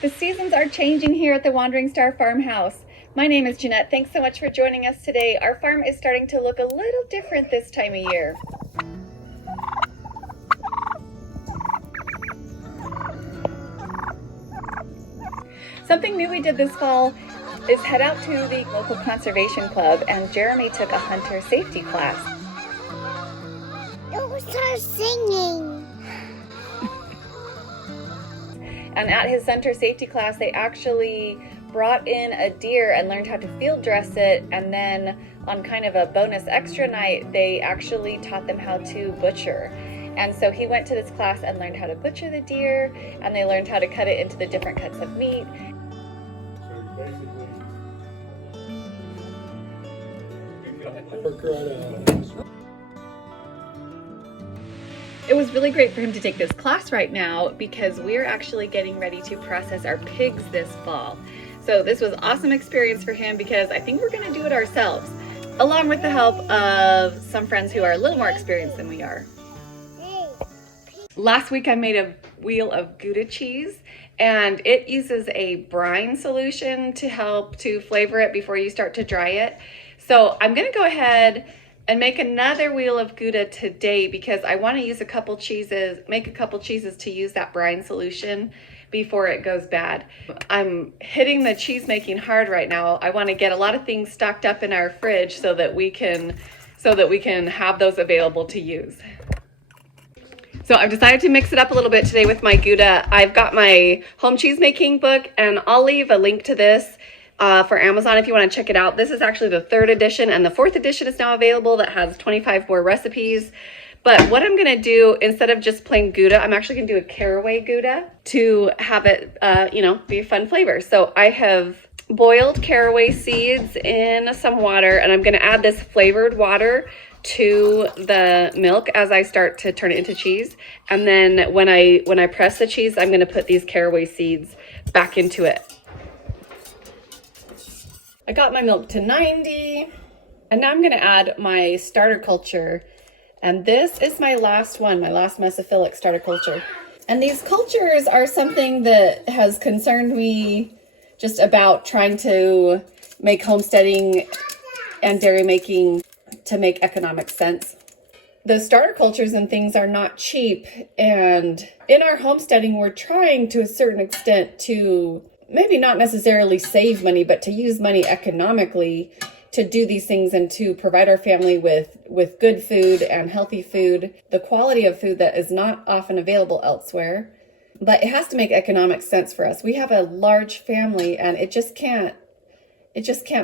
The seasons are changing here at the Wandering Star Farmhouse. My name is Jeanette. Thanks so much for joining us today. Our farm is starting to look a little different this time of year. Something new we did this fall is head out to the local conservation club, and Jeremy took a hunter safety class. Don't start singing. And at his hunter safety class, they actually brought in a deer and learned how to field dress it, and then on kind of a bonus extra night, they actually taught them how to butcher. And so he went to this class and learned how to butcher the deer, and they learned how to cut it into the different cuts of meat. So basically, work right out. It was really great for him to take this class right now because we're actually getting ready to process our pigs this fall. So this was an awesome experience for him because I think we're gonna do it ourselves, along with the help of some friends who are a little more experienced than we are. Last week I made a wheel of Gouda cheese, and it uses a brine solution to help to flavor it before you start to dry it. So I'm gonna go ahead and make another wheel of Gouda today because I want to use make a couple cheeses to use that brine solution before it goes bad. I'm hitting the cheese making hard right now. I want to get a lot of things stocked up in our fridge so that we can have those available to use. So I've decided to mix it up a little bit today with my Gouda. I've got my home cheese making book, and I'll leave a link to this for Amazon if you want to check it out. This is actually the 3rd edition, and the 4th edition is now available that has 25 more recipes. But what I'm going to do, instead of just plain Gouda, I'm actually going to do a caraway Gouda to have it, be a fun flavor. So I have boiled caraway seeds in some water, and I'm going to add this flavored water to the milk as I start to turn it into cheese. And then when I press the cheese, I'm going to put these caraway seeds back into it. I got my milk to 90, and now I'm going to add my starter culture. And this is my last one, my last mesophilic starter culture. And these cultures are something that has concerned me just about trying to make homesteading and dairy making to make economic sense. The starter cultures and things are not cheap, and in our homesteading, we're trying to a certain extent to maybe not necessarily save money, but to use money economically to do these things and to provide our family with good food and healthy food, the quality of food that is not often available elsewhere. But it has to make economic sense for us. We have a large family, and it just can't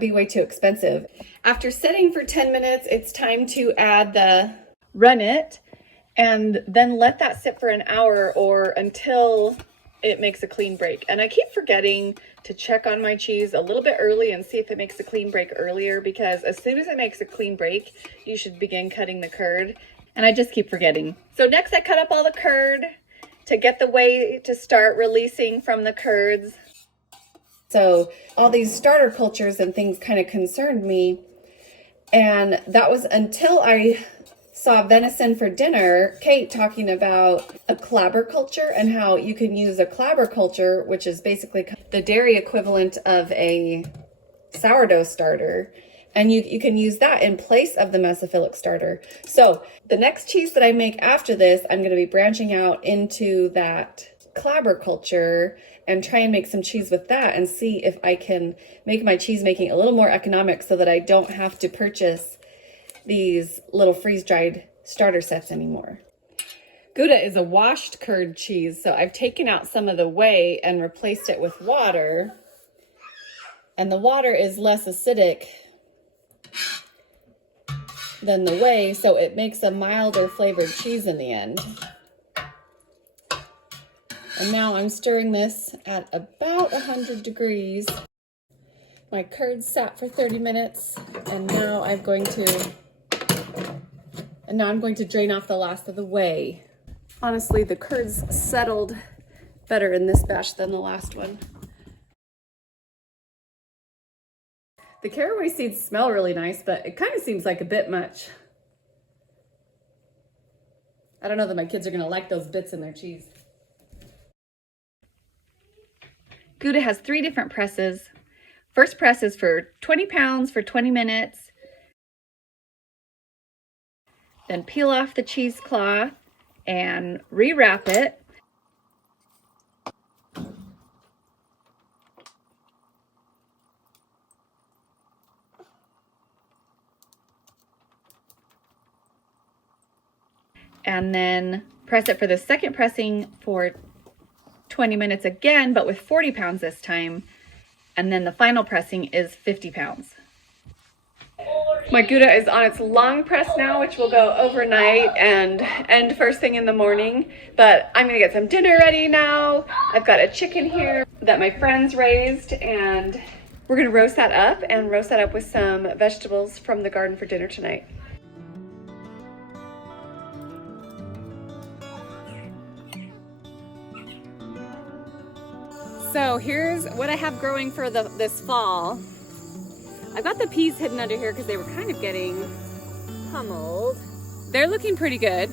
be way too expensive. After setting for 10 minutes, it's time to add the rennet, and then let that sit for an hour or until it makes a clean break. And I keep forgetting to check on my cheese a little bit early and see if it makes a clean break earlier, because as soon as it makes a clean break, you should begin cutting the curd. And I just keep forgetting. So next I cut up all the curd to get the whey to start releasing from the curds. So all these starter cultures and things kind of concerned me. And that was until I saw Venison for Dinner, Kate talking about a clabber culture and how you can use a clabber culture, which is basically the dairy equivalent of a sourdough starter. And you can use that in place of the mesophilic starter. So the next cheese that I make after this, I'm going to be branching out into that clabber culture and try and make some cheese with that and see if I can make my cheese making a little more economic so that I don't have to purchase these little freeze-dried starter sets anymore. Gouda is a washed curd cheese, so I've taken out some of the whey and replaced it with water. And the water is less acidic than the whey, so it makes a milder flavored cheese in the end. And now I'm stirring this at about 100 degrees. My curds sat for 30 minutes, and now I'm going to drain off the last of the whey. Honestly, the curds settled better in this batch than the last one. The caraway seeds smell really nice, but it kind of seems like a bit much. I don't know that my kids are going to like those bits in their cheese. Gouda has 3 different presses. First press is for 20 pounds for 20 minutes. Then peel off the cheesecloth and rewrap it. And then press it for the second pressing for 20 minutes again, but with 40 pounds this time. And then the final pressing is 50 pounds. My Gouda is on its long press now, which will go overnight and end first thing in the morning. But I'm gonna get some dinner ready now. I've got a chicken here that my friends raised, and we're gonna roast that up with some vegetables from the garden for dinner tonight. So here's what I have growing for this fall. I've got the peas hidden under here because they were kind of getting pummeled. They're looking pretty good.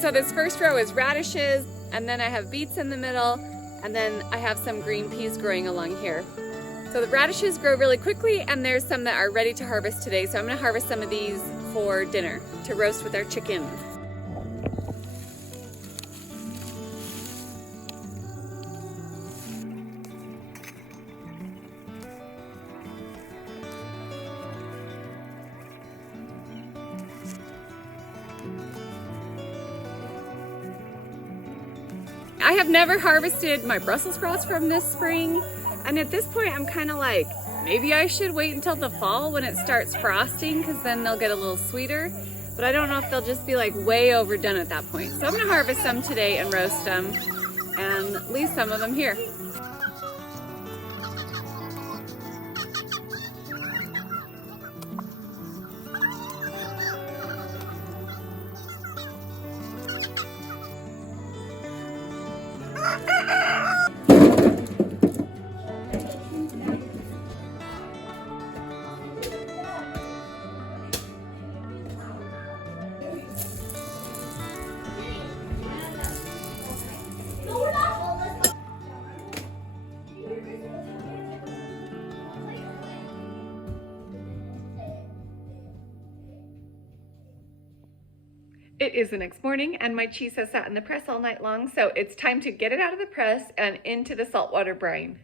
So this first row is radishes, and then I have beets in the middle, and then I have some green peas growing along here. So the radishes grow really quickly, and there's some that are ready to harvest today. So I'm gonna harvest some of these for dinner to roast with our chicken. I have never harvested my Brussels sprouts from this spring, and at this point I'm kind of like, maybe I should wait until the fall when it starts frosting, because then they'll get a little sweeter, but I don't know if they'll just be like way overdone at that point. So I'm gonna harvest some today and roast them and leave some of them here. It is the next morning, and my cheese has sat in the press all night long, so it's time to get it out of the press and into the saltwater brine.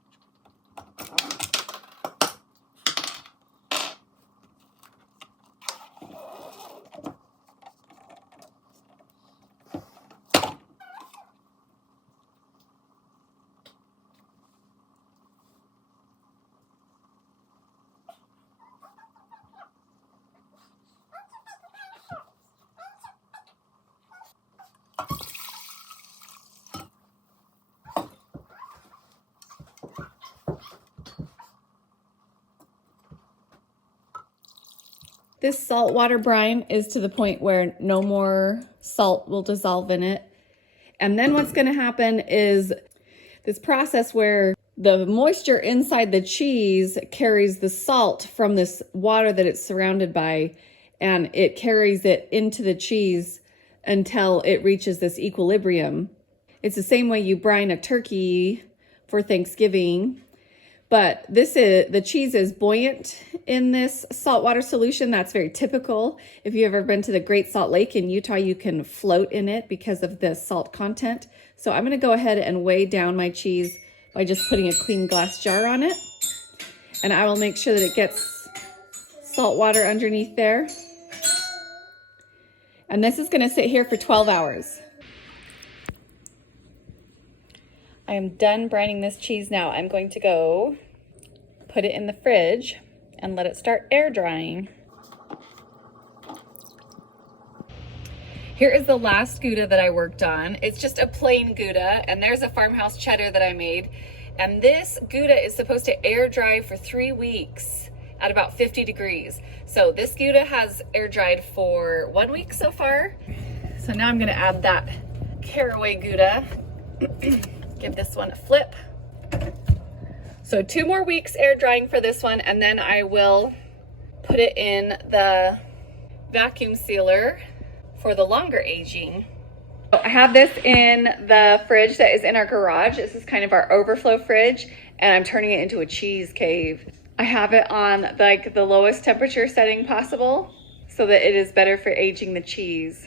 This saltwater brine is to the point where no more salt will dissolve in it. And then what's going to happen is this process where the moisture inside the cheese carries the salt from this water that it's surrounded by, and it carries it into the cheese until it reaches this equilibrium. It's the same way you brine a turkey for Thanksgiving. But the cheese is buoyant in this saltwater solution. That's very typical. If you've ever been to the Great Salt Lake in Utah, you can float in it because of the salt content. So I'm going to go ahead and weigh down my cheese by just putting a clean glass jar on it. And I will make sure that it gets salt water underneath there. And this is going to sit here for 12 hours. I am done brining this cheese now. I'm going to go put it in the fridge and let it start air drying. Here is the last Gouda that I worked on. It's just a plain Gouda, and there's a farmhouse cheddar that I made. And this Gouda is supposed to air dry for 3 weeks at about 50 degrees. So this Gouda has air dried for 1 week so far. So now I'm gonna add that caraway Gouda. Give this one a flip. So 2 more weeks air drying for this one, and then I will put it in the vacuum sealer for the longer aging. I have this in the fridge that is in our garage. This is kind of our overflow fridge, and I'm turning it into a cheese cave. I have it on like the lowest temperature setting possible so that it is better for aging the cheese.